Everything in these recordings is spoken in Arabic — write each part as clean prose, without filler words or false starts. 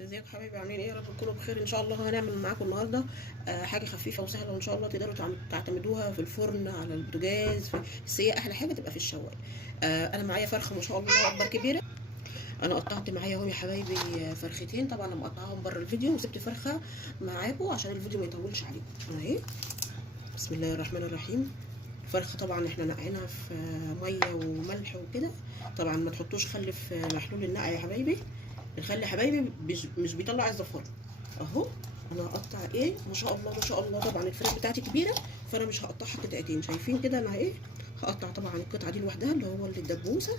ازيكم حبايبي، عاملين ايه؟ يا رب تكونوا بخير. ان شاء الله هنعمل معاكم النهارده حاجه خفيفه وسهله، وان شاء الله تقدروا تعتمدوها في الفرن، على البوتاجاز، بس هي احلى حاجه تبقى في الشوايه. انا معايا فرخه ما شاء الله اكبر كبيره. انا قطعت معايا اهو يا حبايبي فرختين. طبعا انا مقطعاهم بره الفيديو، وسبت فرخه معاكم عشان الفيديو ما يطولش عليكم. اهي بسم الله الرحمن الرحيم. الفرخه طبعا احنا نقعينها في ميه وملح وكده. طبعا ما تحطوش خل في محلول النقع يا حبايبي. الخل يا حبايبي مش بيطلع الزفاره. اهو انا هقطع ايه ما شاء الله ما شاء الله. طبعا الفراخ بتاعتي كبيره، فانا مش هقطعها قطعتين. شايفين كده انا ايه؟ هقطع طبعا القطعه دي لوحدها، اللي هو الدبوسه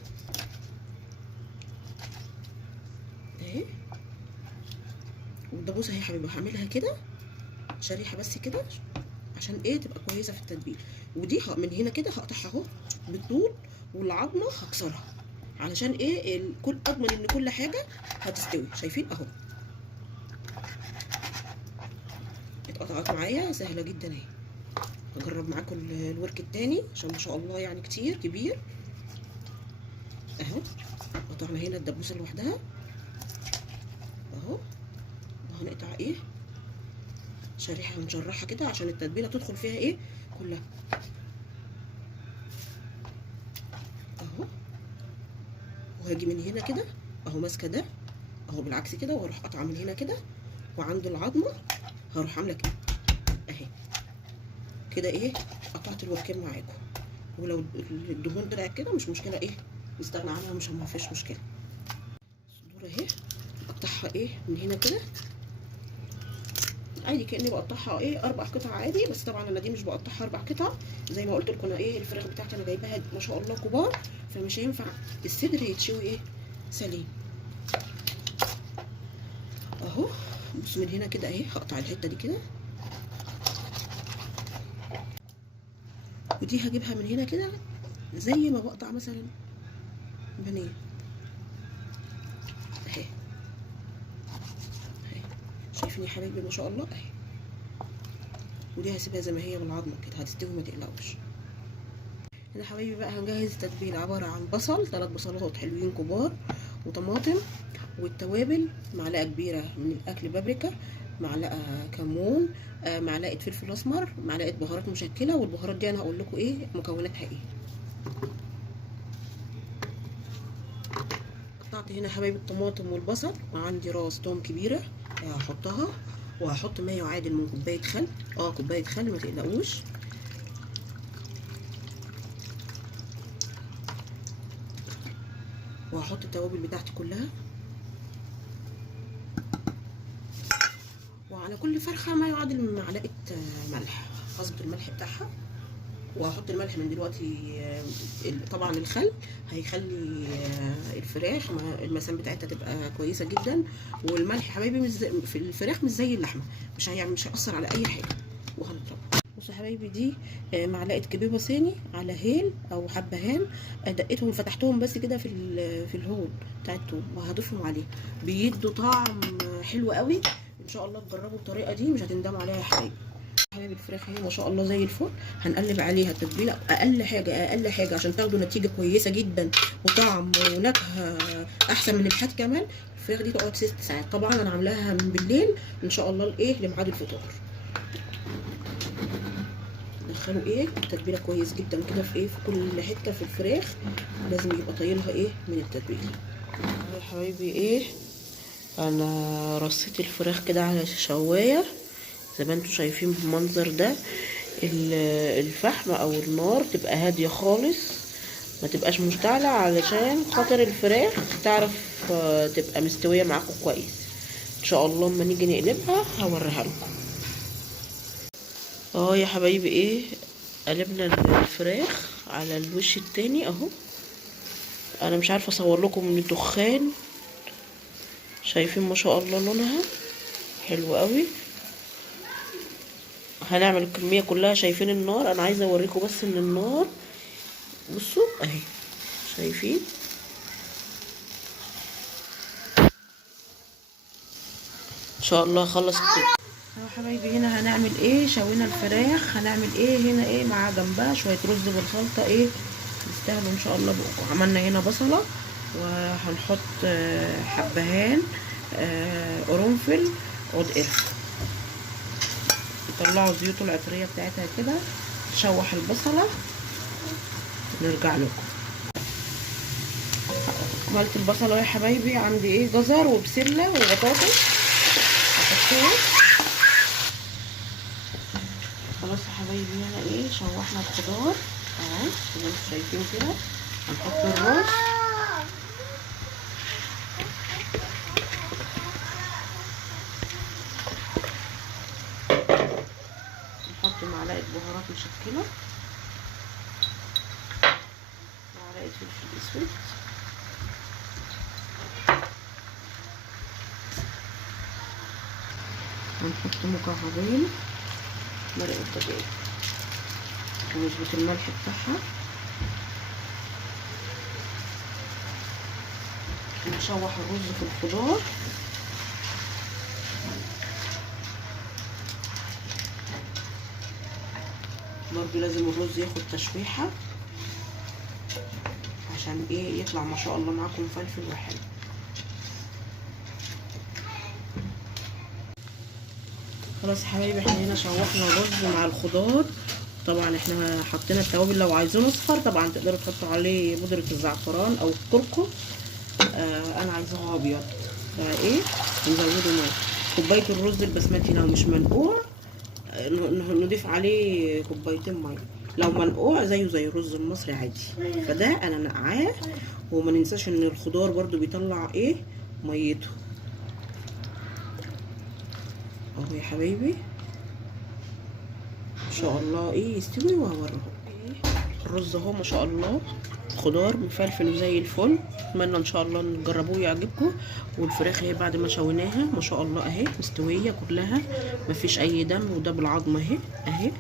اهي. والدبوسه اهي يا حبيبي هعملها كده شريحه بس كده، عشان ايه؟ تبقى كويسه في التتبيل. ودي من هنا كده هقطعها اهو بالطول، والعظمه هكسرها علشان ايه؟ كل اضمن ان كل حاجه هتستوي. شايفين اهو اتقطعت معايا سهله جدا اهي. هجرب معاكم الورك التاني عشان ما شاء الله يعني كبير اهو. قطعنا هنا الدبوسه لوحدها اهو. وهنقطع ايه شريحه، هنشرحها كده عشان التتبيله تدخل فيها ايه كلها اهو. وهاجي من هنا كده اهو ماسكه ده اهو بالعكس كده، وهروح قطعه من هنا كده، وعند العظمه هروح عامله كده اهي كده. ايه قطعت الوركين معاكم. ولو الدهون طلعت كده مش مشكله، ايه نستغنى عنها، مش ما فيش مشكله. الصدور اهي اقطعها ايه من هنا كده عادي، كاني بقطعها ايه 4 قطع عادي. بس طبعا انا دي مش بقطعها 4 قطع زي ما قلت لكم. انا ايه الفراخ بتاعتي انا جايباها ما شاء الله كبار، فمش هينفع الصدر يتشوي ايه سليم اهو. بص من هنا كده اهي هقطع الحته دي كده، ودي هجيبها من هنا كده زي ما بقطع مثلا بانيه اهي. اهي شايفين يا حبايبي ما شاء الله اهي. ودي هسيبها زي ما هي بالعظمه كده هتستوي ما تقلقوش. هنا يا حبايبي بقى هنجهز التتبيله. عباره عن بصل 3 بصلات حلوين كبار، وطماطم، والتوابل معلقه كبيره من الاكل بابريكا، معلقه كمون، معلقه فلفل اسمر، معلقه بهارات مشكله. والبهارات دي انا هقول لكم ايه مكوناتها ايه. قطعت هنا يا حبايبي الطماطم والبصل، وعندي راس توم كبيره هحطها، وهحط ما يعادل من كوبايه خل. كوبايه خل ما تقلقوش. وهحط التوابل بتاعتي كلها، وعلى كل فرخه ما يعادل من معلقه ملح. هظبط الملح بتاعها، وهحط الملح من دلوقتي. طبعا الخل هيخلي الفراخ المسام بتاعتها تبقى كويسه جدا. والملح يا حبايبي مش في الفراخ مش زي اللحمه، مش هيأثر على اي حاجه. وهنضرب. بصوا يا حبايبي دي معلقه كبيبه صيني على هيل او حبهان، دقيتهم فتحتهم بس كده في الهون بتاع التوم، وهضيفهم عليه. بيدوا طعم حلو قوي. ان شاء الله تجربوا الطريقه دي مش هتندموا عليها يا حبايبي. حبايبي الفراخ اهي ما شاء الله زي الفل. هنقلب عليها التتبيله اقل حاجه عشان تاخدوا نتيجه كويسه جدا وطعم ونكهه احسن من الحات كمان. الفراخ دي تقعد 6 ساعات. طبعا انا عاملاها من بالليل ان شاء الله لميعاد الفطار. دخلوا التتبيله كويس جدا كده في كل حته في الفراخ. لازم يبقى طايلها من التتبيله. يا حبايبي انا رصيت الفراخ كده على الشوايه زي ما انتم شايفين بالمنظر ده. الفحم او النار تبقى هاديه خالص، ما تبقاش مشتعله، علشان خاطر الفراخ تعرف تبقى مستويه معاكم كويس. ان شاء الله اما نيجي نقلبها هوريها لكم. يا حبايبي قلبنا الفراخ على الوش التاني اهو. انا مش عارفه اصور لكم من الدخان. شايفين ما شاء الله لونها حلو قوي. هنعمل الكميه كلها. شايفين النار؟ انا عايزه اوريكم بس ان النار بصوا اهي. شايفين؟ ان شاء الله اخلص كده يا حبايبي. هنا هنعمل شوينا الفراخ. هنعمل هنا مع جنبها شويه رز بالخلطه يستاهلوا ان شاء الله بقى. وعملنا هنا بصله، وهنحط حبهان قرنفل، عود قرفة. يطلعوا زيوته العطرية بتاعتها كده. نشوح البصلة نرجع لكم. عملت البصلة يا حبايبي. عندي ايه، جزر وبسلة وبطاطس هحطهم. خلاص يا حبايبي هنا ايه، شوحنا الخضار اهو زي ما انتم شايفين كده. هنحط الرز، نحط معلقة بهارات مشكلة، معلقة فلفل اسود، هنحط مكعبين مرق الدجاج ونظبط الملح بتاعها. ونشوح الرز في الخضار. برضو لازم الرز ياخد تشويحة عشان ايه، يطلع ما شاء الله معاكم مفلفل وحلو. خلاص يا حبايبي احنا هنا شوحنا الرز مع الخضار. طبعا احنا حطينا التوابل، لو عايزينه اصفر طبعا تقدروا تحطوا عليه بودرة الزعفران او الكركم. انا عايزاه ابيض، فايه نزوده ميه. كوبايه الرز البسمتي لو مش منقوع نضيف عليه كوبايتين ميه. لو منقوع زيه زي الرز المصري عادي. فده انا نقعاه. وما ننساش ان الخضار برضو بيطلع ايه، ميته اهو يا حبايبي. ان شاء الله ايه يستوي وهوريكم. الرز اهو ما شاء الله، خضار مفلفل وزي الفل. اتمنى ان شاء الله تجربوه يعجبكم. والفراخ اهي بعد ما شويناها ما شاء الله اهي مستويه كلها، مفيش اي دم، وده بالعظم اهي اهي.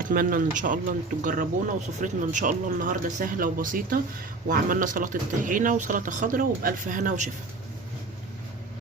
اتمنى ان شاء الله انتوا تجربونا. وسفرتنا ان شاء الله النهارده سهله وبسيطه. وعملنا سلطه طحينه وسلطه خضراء، وبالف هنا وشفا.